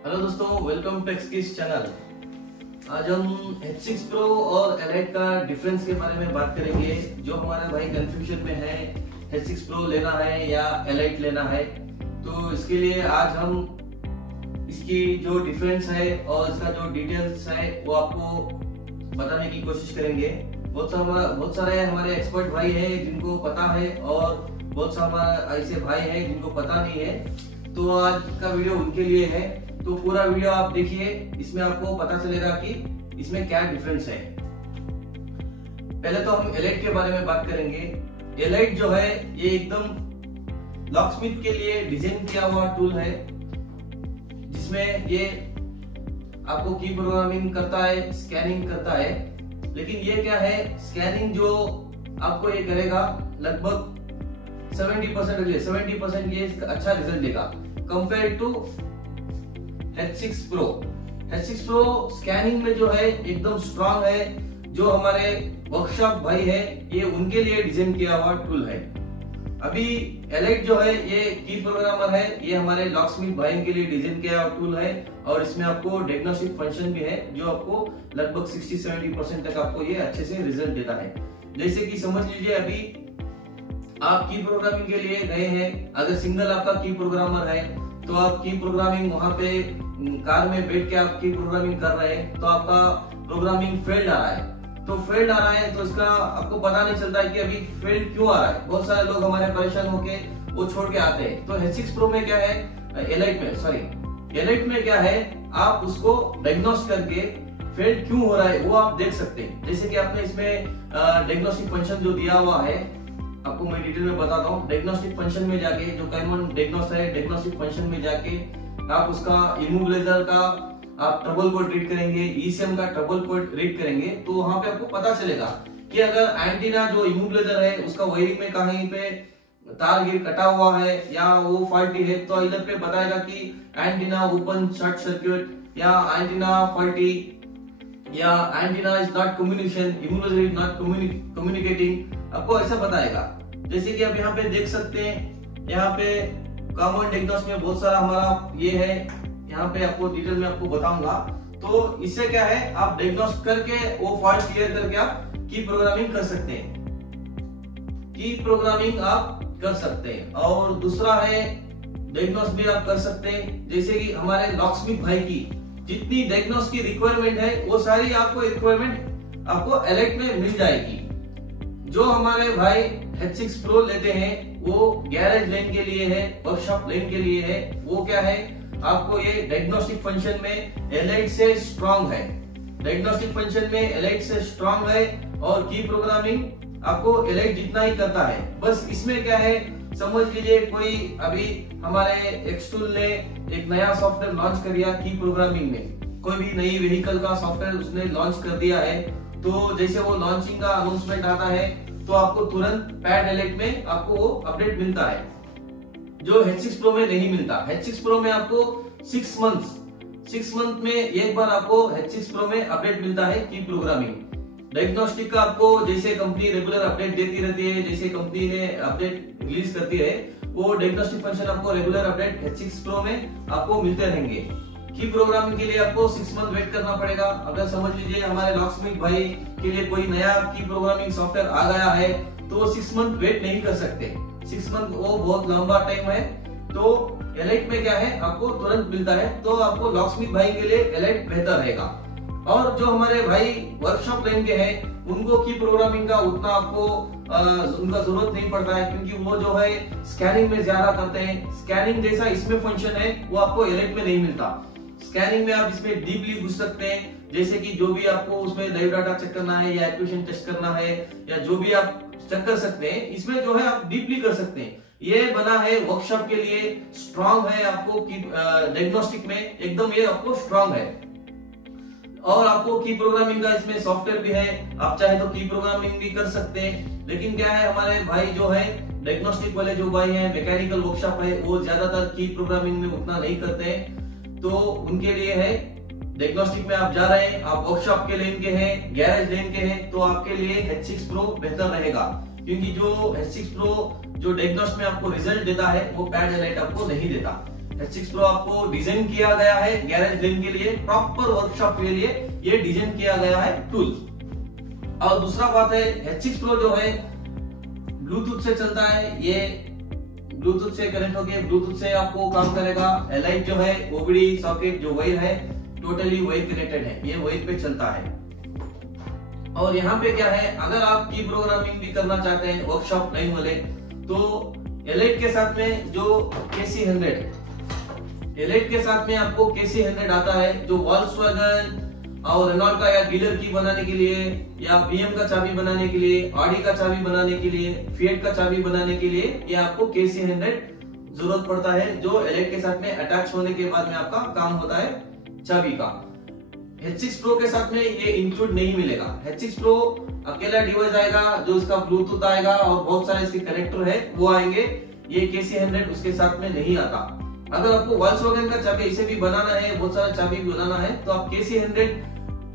Hello दोस्तों, welcome to एक्सकिस channel. आज हम H6 Pro और एलाइट का डिफरेंस के बारे में बात करेंगे। जो हमारे भाई कंफ्यूजन में है H6 Pro लेना है या एलाइट लेना है, तो इसके लिए आज हम इसकी जो डिफरेंस है और इसका जो डिटेल्स है वो आपको बताने की कोशिश करेंगे। बहुत सारे हमारे एक्सपर्ट भाई हैं जिनको पता है और बहुत सारे ऐसे भाई हैं जिनको पता नहीं है, तो आज का वीडियो उनके लिए है। तो पूरा वीडियो आप देखिए, इसमें आपको पता चलेगा कि इसमें क्या डिफरेंस है। पहले तो हम एलाइट के बारे में बात करेंगे। एलाइट जो है ये एकदम लॉकस्मिथ के लिए डिजाइन किया हुआ टूल है, जिसमें ये आपको की प्रोग्रामिंग करता है, स्कैनिंग करता है। लेकिन ये क्या है, स्कैनिंग जो आपको ये करेगा लगभग 70% ये अच्छा रिजल्ट देगा compare to H6 Pro। H6 Pro scanning में जो है एकदम स्ट्रांग है। जो हमारे वर्कशॉप भाई है ये उनके लिए डिजाइन किया हुआ टूल है। अभी एलाइट जो है ये की प्रोग्रामर है, ये हमारे लॉकस्मिथ भाई के लिए डिजाइन किया हुआ टूल है। और इसमें आपको डायग्नोस्टिक फंक्शन भी है जो आपको लगभग 60-70% तक आपको ये अच्छे से रिजल्ट देता है। जैसे कि समझ लीजिए अभी आप की प्रोग्रामिंग के लिए गए हैं, अगर सिंगल आपका की प्रोग्रामर है तो आप की प्रोग्रामिंग वहां पे कार में बैठ के आप की प्रोग्रामिंग कर रहे हैं, तो आपका प्रोग्रामिंग फेल्ड आ रहा है। तो फेल्ड आ रहा है तो इसका आपको पता नहीं चलता है कि अभी फेल्ड क्यों आ रहा है। बहुत सारे लोग हमारे परेशान होके वो छोड़ के आते हैं। तो H6 Pro में क्या है, एलाइट में क्या है, आप उसको डायग्नोस करके फेल्ड क्यों हो रहा है वो आप देख सकते हैं। जैसे कि आपने इसमें डायग्नोस्टिक फंक्शन जो दिया हुआ है, आपको मैं डिटेल में बताता हूँ। डायग्नोस्टिक फंक्शन में जाके जो कॉमन डायग्नोस है, डायग्नोस्टिक फंक्शन में जाके आप उसका इमोबिलाइजर का आप ट्रबल कोड रीड करेंगे, ECM का ट्रबल कोड रीड करेंगे, तो वहां पे आपको पता चलेगा कि अगर एंटीना जो इमोबिलाइजर है उसका वायरिंग में कहीं पे तार गिर कटा हुआ है या वो फॉल्टी है, तो इधर पे बताएगा कि एंटीना ओपन शॉर्ट सर्किट या एंटीना फॉल्टी या antenna is not communication, immobiliser is not communicating, आपको ऐसा बताएगा। जैसे कि आप यहाँ पे देख सकते हैं, यहाँ पे कॉमन डायग्नोस में बहुत सारा हमारा ये है, यहाँ पे आपको डिटेल में आपको बताऊंगा। तो इससे क्या है, आप डायग्नोस करके वो फॉल्ट क्लियर करके आप की प्रोग्रामिंग कर सकते हैं, की प्रोग्रामिंग आप कर सकते हैं। और दूसरा है डायग्नोस भी आप कर सकते हैं। जैसे कि हमारे लॉकस्मिथ भाई की जितनी डायग्नोस की रिक्वायरमेंट है वो सारी आपको रिक्वायरमेंट आपको एलाइट में मिल जाएगी। जो हमारे भाई H6 Pro लेते हैं वो गैरेज लेन के लिए है, वर्कशॉप लेन के लिए है। वो क्या है, आपको ये डायग्नोस्टिक फंक्शन में एलाइट से स्ट्रांग है, डायग्नोस्टिक फंक्शन में एलाइट से स्ट्रांग है। और की प्रोग्रामिंग आपको एलाइट जितना ही करता है। बस इसमें क्या है, समझ लीजिए कोई अभी हमारे एक्सटूल ने एक नया सॉफ्टवेयर लॉन्च कर दिया की प्रोग्रामिंग में, कोई भी नई व्हीकल का सॉफ्टवेयर उसने लॉन्च कर दिया है, तो जैसे वो लॉन्चिंग का अनाउंसमेंट आता है तो आपको तुरंत पैड एलाइट में आपको वो अपडेट मिलता है, जो H6 Pro में नहीं मिलता। H6 Pro में आपको 6 मंथ में एक बार आपको H6 Pro में अपडेट मिलता है की प्रोग्रामिंग। डायग्नोस्टिक का आपको जैसे कंपनी रेगुलर अपडेट देती रहती है, जैसे कंपनी ने अपडेट रिलीज करती है, वो डायग्नोस्टिक फंक्शन आपको रेगुलर अपडेट H6 Pro में आपको मिलते रहेंगे। की प्रोग्रामिंग के लिए आपको 6 मंथ वेट करना पड़ेगा। अगर समझ लीजिए हमारे लॉकस्मिथ भाई के लिए कोई नया की प्रोग्रामिंग सॉफ्टवेयर आ गया है तो वो 6 मंथ वेट नहीं कर सकते। 6 मंथ वो बहुत लंबा टाइम है। तो एलाइट में क्या है, आपको तुरंत मिलता है, तो आपको लॉकस्मिथ भाई के लिए एलाइट बेहतर रहेगा। और जो हमारे भाई वर्कशॉप लेन के हैं उनको की प्रोग्रामिंग का उतना आपको उनका जरूरत नहीं पड़ता है, क्योंकि वो जो है स्कैनिंग में ज्यादा करते हैं। स्कैनिंग जैसा इसमें फंक्शन है वो आपको एलाइट में नहीं मिलता। स्कैनिंग में आप इसमें डीपली घुस सकते हैं, जैसे कि जो भी आपको उसमें लाइव डाटा चेक करना है या एक्वेशन टेस्ट करना है या जो भी आप चेक कर सकते हैं, इसमें जो है आप डीपली कर सकते हैं। ये बना है वर्कशॉप के लिए, स्ट्रांग है आपको की डायग्नोस्टिक में एकदम ये आपको स्ट्रांग है। और आपको की प्रोग्रामिंग का इसमें सॉफ्टवेयर भी है, आप चाहे तो की प्रोग्रामिंग भी कर सकते हैं। लेकिन क्या है, हमारे भाई जो है डायग्नोस्टिक वाले जो भाई हैं, मैकेनिकल वर्कशॉप है, वो ज्यादातर की प्रोग्रामिंग में उतना नहीं करते हैं। तो उनके लिए है डायग्नोस्टिक में आप जा रहे हैं, आप वर्कशॉप के लेन के हैं, गैरेज लेन के हैं, तो आपके लिए H6 Pro बेहतर रहेगा। क्योंकि जो H6 Pro जो डायग्नोस्टिक में आपको रिजल्ट देता है वो पैड एलाइट आपको नहीं देता। H6 Pro आपको डिजाइन किया गया है गैरेज लेन के लिए, प्रॉपर वर्कशॉप के लिए ये डिजाइन किया गया है टूल। और दूसरा बात है H6 Pro जो है ब्लूटूथ से चलता है, ये ब्लूटूथ से कनेक्ट होकर ब्लूटूथ से आपको काम करेगा। एलाइट जो है ओबीडी सॉकेट जो वायर है टोटली वायर कनेक्टेड है, ये वायर पे चलता है। और यहाँ पे क्या है, अगर आप की प्रोग्रामिंग भी करना चाहते हैं वर्कशॉप लाइन वाले, तो एलाइट के साथ में जो KC100, एलाइट के साथ में आपको KC100 आता है, जो वॉल्क्सवैगन और रेनॉल्ट का या डीलर की बनाने के लिए, या BM का चाबी बनाने के लिए, ऑडी का चाबी बनाने के लिए, फिएट का चाबी बनाने के लिए ये आपको KC100 जरूरत पड़ता है, जो एलाइट के साथ में अटैच होने के बाद में आपका काम होता है चाबी का। H6 Pro के साथ में ये इंक्लूड नहीं मिलेगा। H6 Pro अकेला डिवाइस आएगा, जो इसका ब्लूटूथ आएगा और बहुत सारे इसके कनेक्टर है वो आएंगे, ये KC100 उसके साथ में नहीं आता। अगर आपको वॉल्क्सवैगन का चाबी इसे भी बनाना है, बहुत सारा चाबी भी बनाना है, तो आप KC100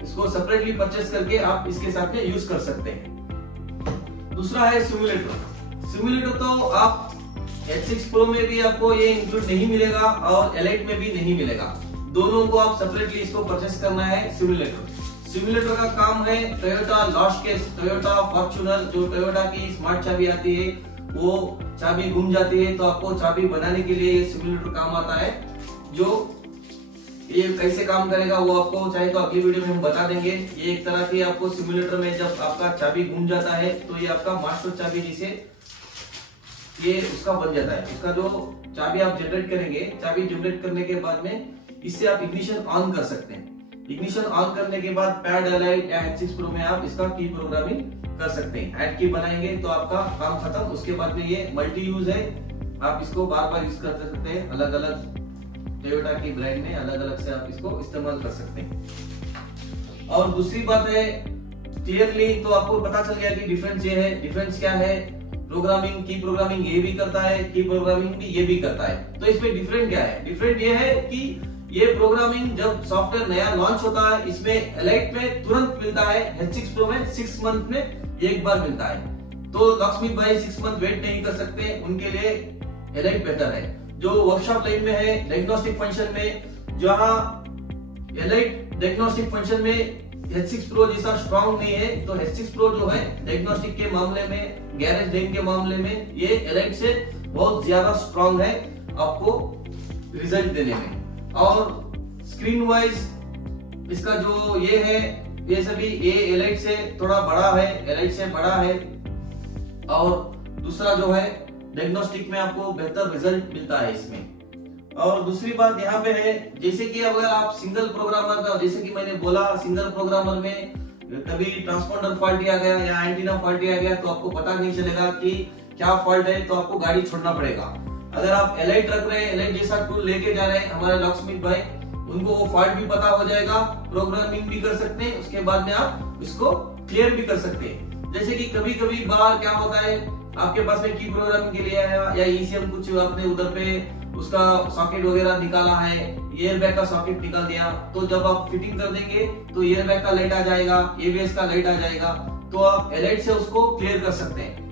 इसको सेपरेटली परचेस करके आप इसके साथ में यूज कर सकते हैं। दूसरा है सिमुलेटर। सिमुलेटर तो आप H6 Pro में भी आपको ये इंक्लूड नहीं मिलेगा और एलाइट में भी नहीं मिलेगा, दोनों को आप सेपरेटली इसको परचेस करना है। सिमुलेटर का काम है Toyota lost case, Toyota Fortuner, जो टोयोटा की स्मार्ट चाबी आती है वो चाबी गुम जाती है, तो आपको चाबी बनाने के लिए ये सिमुलेटर काम आता है। जो ये कैसे काम करेगा वो आपको चाहे तो अगली वीडियो में हम बता देंगे। ये एक तरह की आपको सिमुलेटर में जब आपका चाबी गुम जाता है तो ये आपका मास्टर चाबी जिसे ये उसका बन जाता है। उसका जो चाबी आप जनरेट करेंगे, चाबी जनरेट करने के बाद में इससे आप इग्निशन ऑन कर सकते हैं। इग्निशन ऑन करने के बाद पैड एलाइट या H6 Pro में आप इसका की प्रोग्रामिंग कर सकते हैं। ऐड की बनाएंगे तो आपका काम खत्म। उसके बाद में ये मल्टी यूज है, आप इसको बार बार यूज कर सकते हैं, अलग अलग टोयोटा की ब्रांड में अलग अलग से आप इसको इस्तेमाल कर सकते हैं। और दूसरी बात है क्लियरली तो आपको पता चल गया कि डिफरेंस ये है। डिफरेंस क्या है, प्रोग्रामिंग की प्रोग्रामिंग ये भी करता है, की प्रोग्रामिंग भी ये भी करता है। तो इसमें डिफरेंट क्या है, डिफरेंट ये है कि ये प्रोग्रामिंग जब सॉफ्टवेयर नया लॉन्च होता है इसमें एलाइट में तुरंत मिलता है, H6 Pro में 6 मंथ में एक बार मिलता है। तो लॉकस्मिथ भाई 6 मंथ वेट नहीं कर सकते, उनके लिए एलाइट बेहतर है। जो वर्कशॉप लाइन में है डायग्नोस्टिक फंक्शन में, जहां एलाइट डायग्नोस्टिक फंक्शन में H6 Pro जैसा स्ट्रॉन्ग नहीं है, तो H6 Pro जो है डायग्नोस्टिक के मामले में, गैरेज लेन के मामले में ये एलाइट से बहुत ज्यादा स्ट्रॉन्ग है आपको रिजल्ट देने में। और स्क्रीन वाइज इसका जो ये है, ये सभी ये एलाइट से थोड़ा बड़ा है, एलाइट से बड़ा है। और दूसरा जो है डायग्नोस्टिक में आपको बेहतर रिजल्ट मिलता है इसमें। और दूसरी बात यहाँ पे है, जैसे कि अगर आप सिंगल प्रोग्रामर का, जैसे कि मैंने बोला सिंगल प्रोग्रामर में कभी ट्रांसपोंडर फॉल्टी आ गया या एंटीना फॉल्टी आ गया तो आपको पता नहीं चलेगा कि क्या फॉल्ट है, तो आपको गाड़ी छोड़ना पड़ेगा। अगर आप एलाइट रख रहे हैं, एलाइट जैसा टूल लेके जा रहे हैं हमारे लॉकस्मिथ भाई, उनको वो फॉल्ट भी पता हो जाएगा, प्रोग्रामिंग भी कर सकते हैं, उसके बाद में आप इसको क्लियर भी कर सकते हैं। जैसे कि कभी कभी बार क्या होता है, आपके पास में की प्रोग्रामिंग के लिए आया या ECM कुछ आपने उधर पे उसका सॉकेट वगैरह निकाला है, एयरबैग का सॉकेट निकाल दिया, तो जब आप फिटिंग कर देंगे तो एयरबैग का लाइट आ जाएगा, ABS का लाइट आ जाएगा, तो आप एलाइट से उसको क्लियर कर सकते हैं।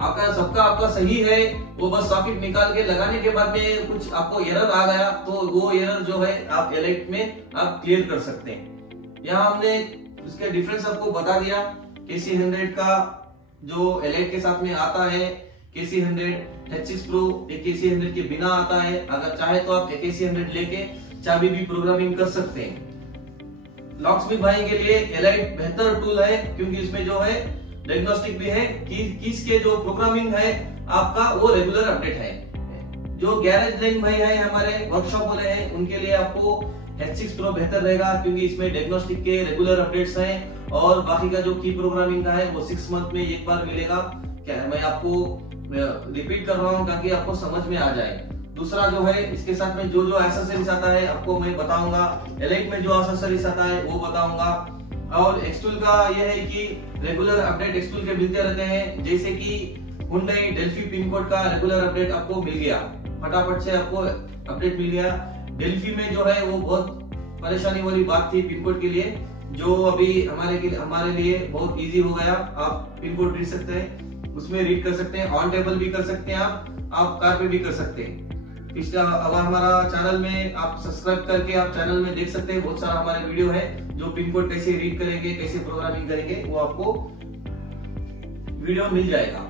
आपका सही है, वो बस सॉकेट निकाल के लगाने के बाद में कुछ आपको एरर आ गया तो वो एरर जो है आप एलाइट में आप क्लियर कर सकते हैं। यहाँ हमने उसके डिफरेंस आपको बता दिया। KC100 का जो एलाइट के साथ में आता है, KC100, H6 Pro एक KC100 के बिना आता है। अगर चाहे तो आप KC100 लेके चाबी भी प्रोग्रामिंग कर सकते हैं। लॉकस्मिथ भाई के लिए एलाइट बेहतर टूल है, क्योंकि इसमें जो है डायग्नोस्टिक भी है, किस के जो प्रोग्रामिंग है आपका वो रेगुलर अपडेट है। जो गैरेज लाइन भाई है हमारे वर्कशॉप वाले हैं, उनके लिए आपको H6 Pro बेहतर रहेगा, क्योंकि इसमें डायग्नोस्टिक के रेगुलर अपडेट्स हैं और बाकी का जो की प्रोग्रामिंग का है वो 6 मंथ में एक बार मिलेगा। क्या है, मैं आपको रिपीट कर रहा हूँ ताकि आपको समझ में आ जाए। दूसरा जो है इसके साथ में जो जो एक्सेसरीज आता है आपको मैं बताऊंगा, एलाइट में जो एक्सेसरीज आता है वो बताऊंगा। और एक्सटूल का ये है कि रेगुलर अपडेट एक्सटूल के मिलते रहते हैं, जैसे कि हुंडई डेल्फी पिन कोड का रेगुलर अपडेट आपको मिल गया, फटाफट से आपको अपडेट मिल गया। डेल्फी में जो है वो बहुत परेशानी वाली बात थी पिन कोड के लिए, जो अभी हमारे लिए बहुत इजी हो गया। आप पिन कोड रीड कर सकते हैं, उसमें रीड कर सकते हैं, ऑन टेबल भी कर सकते हैं, आप कार पे भी कर सकते हैं। पिछला अगर हमारा चैनल में आप सब्सक्राइब करके आप चैनल में देख सकते हैं, बहुत सारा हमारे वीडियो है जो पिन कोड कैसे रीड करेंगे, कैसे प्रोग्रामिंग करेंगे, वो आपको वीडियो मिल जाएगा।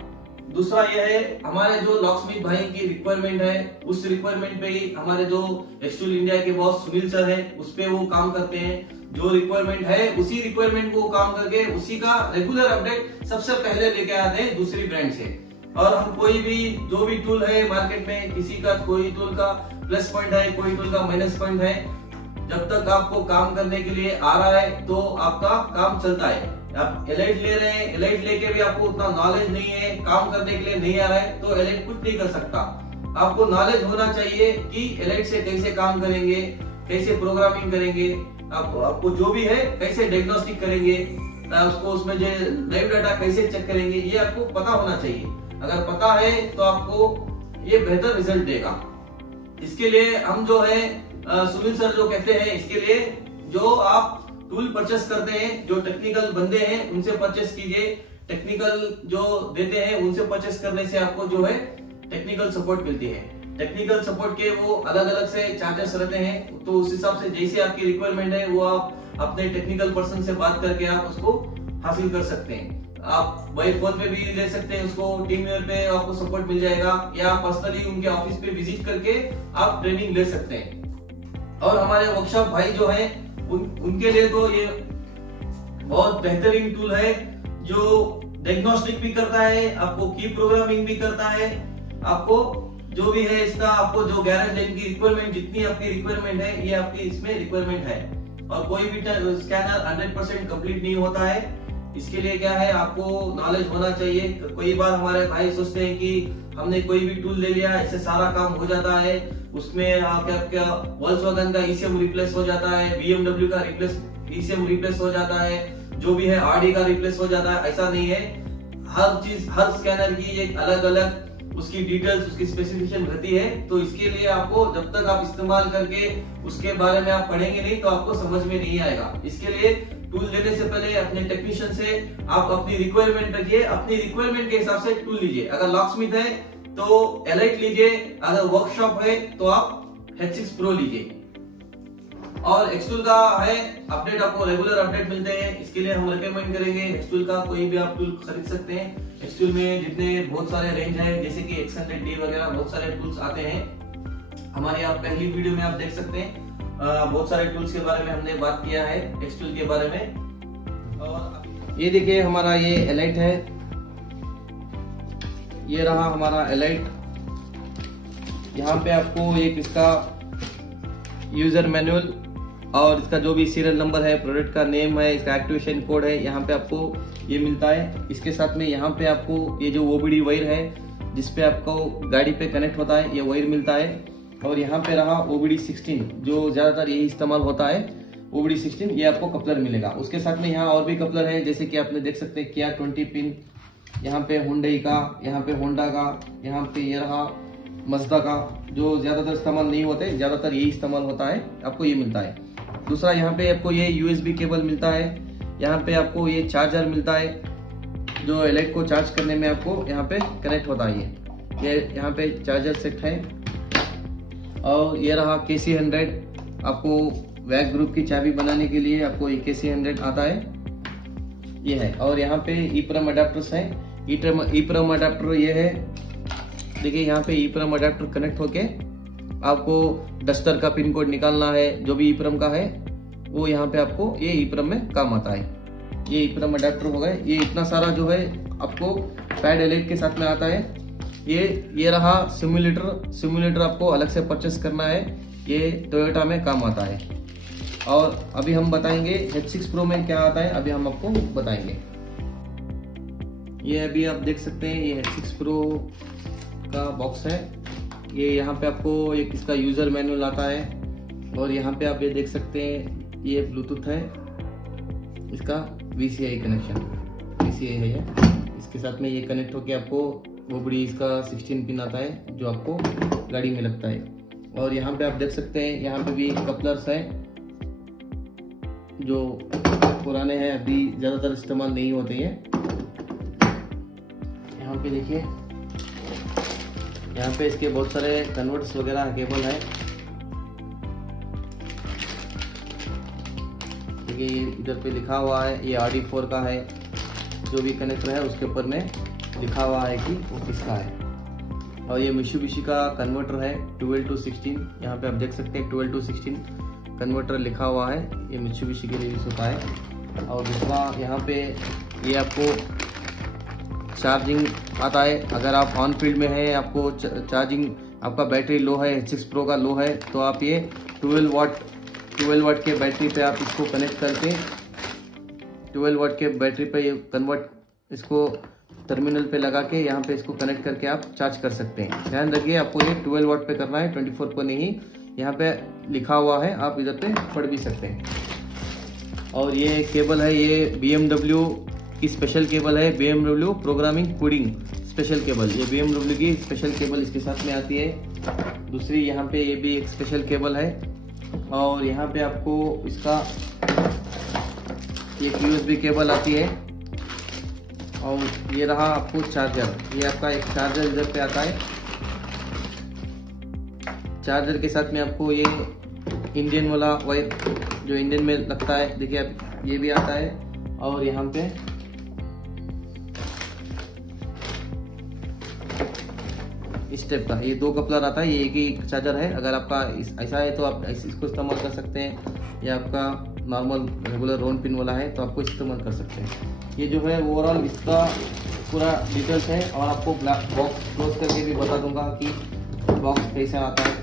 दूसरा यह है हमारे जो लॉकस्मिथ भाई की रिक्वायरमेंट है, उस रिक्वायरमेंट पे ही हमारे जो एक्सटूल इंडिया के बॉस सुनील सर है उस पे वो काम करते हैं। जो रिक्वायरमेंट है उसी रिक्वायरमेंट को काम करके उसी का रेगुलर अपडेट सबसे पहले लेके आते हैं दूसरी ब्रांड से। और हम कोई भी जो भी टूल है मार्केट में, किसी का कोई टूल का प्लस पॉइंट है, कोई टूल का माइनस पॉइंट है, जब तक आपको काम करने के लिए आ रहा है तो आपका काम चलता है। आप एलाइट ले रहे हैं, एलाइट लेके भी आपको उतना नॉलेज नहीं है, काम करने के लिए नहीं आ रहा है, तो एलाइट कुछ नहीं कर सकता। आपको नॉलेज होना चाहिए कि एलाइट से कैसे काम करेंगे, कैसे प्रोग्रामिंग करेंगे, आपको जो भी है कैसे डायग्नोस्टिक करेंगे, उसको उसमें जो लाइव डाटा कैसे चेक करेंगे, ये आपको पता होना चाहिए। अगर पता है तो आपको ये बेहतर रिजल्ट देगा। इसके लिए हम जो है सुनील सर जो कहते हैं, इसके लिए जो आप टूल परचेस करते हैं, जो टेक्निकल बंदे हैं उनसे परचेस कीजिए। टेक्निकल जो देते हैं उनसे परचेस करने से आपको जो है टेक्निकल सपोर्ट मिलती है। टेक्निकल सपोर्ट के वो अलग अलग से चार्जेस रहते हैं, तो उस हिसाब से जैसे आपकी रिक्वायरमेंट है वो आप अपने टेक्निकल पर्सन से बात करके आप उसको हासिल कर सकते हैं। आप बाई फोन पे भी ले सकते हैं उसको, टीमवेयर पे आपको सपोर्ट मिल जाएगा, या पर्सनली उनके ऑफिस पे विजिट करके आप ट्रेनिंग ले सकते हैं। और हमारे वर्कशॉप भाई जो है उनके लिए तो ये बहुत बेहतरीन टूल है, जो डायग्नोस्टिक भी करता है, आपको की प्रोग्रामिंग भी करता है, आपको जो भी है इसका आपको जो गैरेज लाइन की रिक्वायरमेंट, जितनी आपकी रिक्वायरमेंट है ये आपकी इसमें रिक्वायरमेंट है। और कोई भी स्कैनर 100% कंप्लीट नहीं होता है। इसके लिए क्या है, आपको नॉलेज होना चाहिए। कई बार हमारे भाई सोचते हैं कि हमने कोई भी टूल ले लिया, इससे सारा काम हो जाता है, उसमें क्या वोल्क्सवैगन का ईसीएम रिप्लेस हो जाता है, बीएमडब्ल्यू का ईसीएम रिप्लेस हो जाता है, जो भी है आरडी का रिप्लेस हो जाता है। ऐसा नहीं है, हर चीज, हर स्कैनर की एक अलग अलग उसकी डिटेल्स, उसकी स्पेसिफिकेशन रहती है। तो इसके लिए आपको जब तक आप इस्तेमाल करके उसके बारे में आप पढ़ेंगे नहीं तो आपको समझ में नहीं आएगा। इसके लिए टूल लेने से पहले अपने टेक्नीशियन से आप अपनी रिक्वायरमेंट रखिए, अपनी रिक्वायरमेंट के हिसाब से टूल लीजिए। अगर लॉकस्मिथ है तो एलाइट लीजिए, अगर वर्कशॉप है तो आप H6 Pro लीजिए। और एक्सटूल का है अपडेट, आपको रेगुलर अपडेट मिलते हैं, इसके लिए हम रिकमेंड करेंगे एक्सटूल का। कोई भी आप टूल खरीद सकते हैं। एक्सटूल में जितने बहुत सारे रेंज है, जैसे कि X100D वगैरह बहुत सारे टूल्स आते हैं। हमारी आप पहली वीडियो में आप देख सकते हैं, बहुत सारे टूल्स के बारे में हमने बात किया है एक्सटूल के बारे में। और ये देखिए हमारा ये एलाइट है, ये रहा हमारा एलाइट। यहाँ पे आपको एक इसका यूजर मैनुअल और इसका जो भी सीरियल नंबर है, प्रोडक्ट का नेम है, इसका एक्टिवेशन कोड है, यहाँ पे आपको ये मिलता है। इसके साथ में यहाँ पे आपको ये जो ओबीडी वायर है जिसपे आपको गाड़ी पे कनेक्ट होता है, ये वायर मिलता है। और यहाँ पे रहा OBD 16, जो ज्यादातर यही इस्तेमाल होता है, OBD 16, ये आपको कपलर मिलेगा। उसके साथ में यहाँ और भी कपलर है, जैसे कि आपने देख सकते हैं किया 20 पिन, यहाँ पे हुंडई का, यहाँ पे होंडा का, यहाँ पे ये रहा मज़दा का, जो ज्यादातर इस्तेमाल नहीं होते, ज्यादातर यही इस्तेमाल होता है, आपको ये मिलता है। दूसरा यहाँ पे आपको ये USB केबल मिलता है, यहाँ पे आपको ये चार्जर मिलता है, जो एलाइट को चार्ज करने में आपको यहाँ पे कनेक्ट होता है। ये यहाँ पे चार्जर सेट है। और ये रहा KC100, आपको वैग ग्रुप की चाबी बनाने के लिए आपको ये KC100 आता है, ये है। और यहाँ पे EEPROM अडेप्टर्स है। EEPROM अडेप्टर ये है, देखिए यहाँ पे EEPROM अडेप्टर कनेक्ट होके आपको डस्टर का पिन कोड निकालना है, जो भी EEPROM का है वो यहाँ पे आपको ये EEPROM में काम आता है। ये EEPROM अडेप्टर हो गए। ये इतना सारा जो है आपको पैड एलाइट के साथ में आता है। ये रहा सिमुलेटर आपको अलग से परचेस करना है, ये टोयोटा में काम आता है। और अभी हम बताएंगे H6 Pro में क्या आता है, अभी हम आपको बताएंगे। ये अभी आप देख सकते हैं, ये H6 Pro का बॉक्स है। ये यहाँ पे आपको एक इसका यूजर मैनुअल आता है, और यहाँ पे आप ये देख सकते हैं ये ब्लूटूथ है, इसका VCI कनेक्शन, VCI है ये। इसके साथ में ये कनेक्ट होके आपको वो बड़ी इसका 16 पिन आता है, जो आपको गाड़ी में लगता है। और यहाँ पे आप देख सकते हैं, यहाँ पे भी कपलर्स हैं जो पुराने हैं, अभी ज्यादातर इस्तेमाल नहीं होते हैं। यहाँ पे देखिए यहाँ पे इसके बहुत सारे कन्वर्ट्स वगैरह केबल है। देखिए इधर पे लिखा हुआ है ये RD4 का है, जो भी कनेक्टर है उसके ऊपर में लिखा हुआ है कि वो किसका है। और ये मित्सुबिशी का कन्वर्टर है 12 to 16, यहाँ पे आप देख सकते हैं 12 to 16 कन्वर्टर लिखा हुआ है, ये मित्सुबिशी के लिए यूज होता है। और दूसरा यहाँ पे ये आपको चार्जिंग आता है, अगर आप ऑन फील्ड में है, आपको चार्जिंग, आपका बैटरी लो है, H6 Pro का लो है, तो आप ये 12 वाट के बैटरी पे आप इसको कनेक्ट करके 12 वाट के बैटरी पे ये कन्वर्ट इसको टर्मिनल पे लगा के यहाँ पे इसको कनेक्ट करके आप चार्ज कर सकते हैं। ध्यान रखिए आपको ये 12 वाट पे करना है, 24 को नहीं। यहाँ पे लिखा हुआ है, आप इधर पे पढ़ भी सकते हैं। और ये केबल है, ये BMW की स्पेशल केबल है, BMW programming coding special cable. ये BMW की स्पेशल केबल इसके साथ में आती है। दूसरी यहाँ पे ये भी एक स्पेशल केबल है। और यहाँ पे आपको इसका एक USB केबल आती है। और ये रहा आपको चार्जर, ये आपका एक चार्जर इधर पे आता है। चार्जर के साथ में आपको ये इंडियन वाला वायर जो इंडियन में लगता है, देखिए आप, ये भी आता है। और यहाँ पे इस टाइप का ये 2 कपलर आता है, ये एक ही चार्जर है। अगर आपका ऐसा है तो आप इसको इस्तेमाल कर सकते हैं, या आपका नॉर्मल रेगुलर राउंड पिन वाला है तो आपको इस्तेमाल कर सकते हैं। ये जो है ओवरऑल इसका पूरा डिटेल्स है। और आपको बॉक्स क्लोज करके भी बता दूंगा कि बॉक्स कैसा आता है।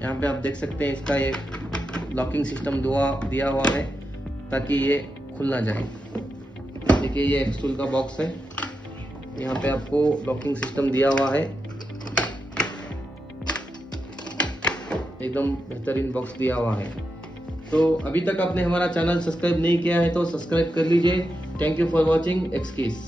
यहाँ पे आप देख सकते हैं इसका ये लॉकिंग सिस्टम दिया हुआ है ताकि ये खुल ना जाए। देखिए ये एक्सटूल का बॉक्स है, यहाँ पे आपको लॉकिंग सिस्टम दिया हुआ है, एकदम बेहतरीन बॉक्स दिया हुआ है। तो अभी तक आपने हमारा चैनल सब्सक्राइब नहीं किया है तो सब्सक्राइब कर लीजिए। Thank you for watching एक्सकीस।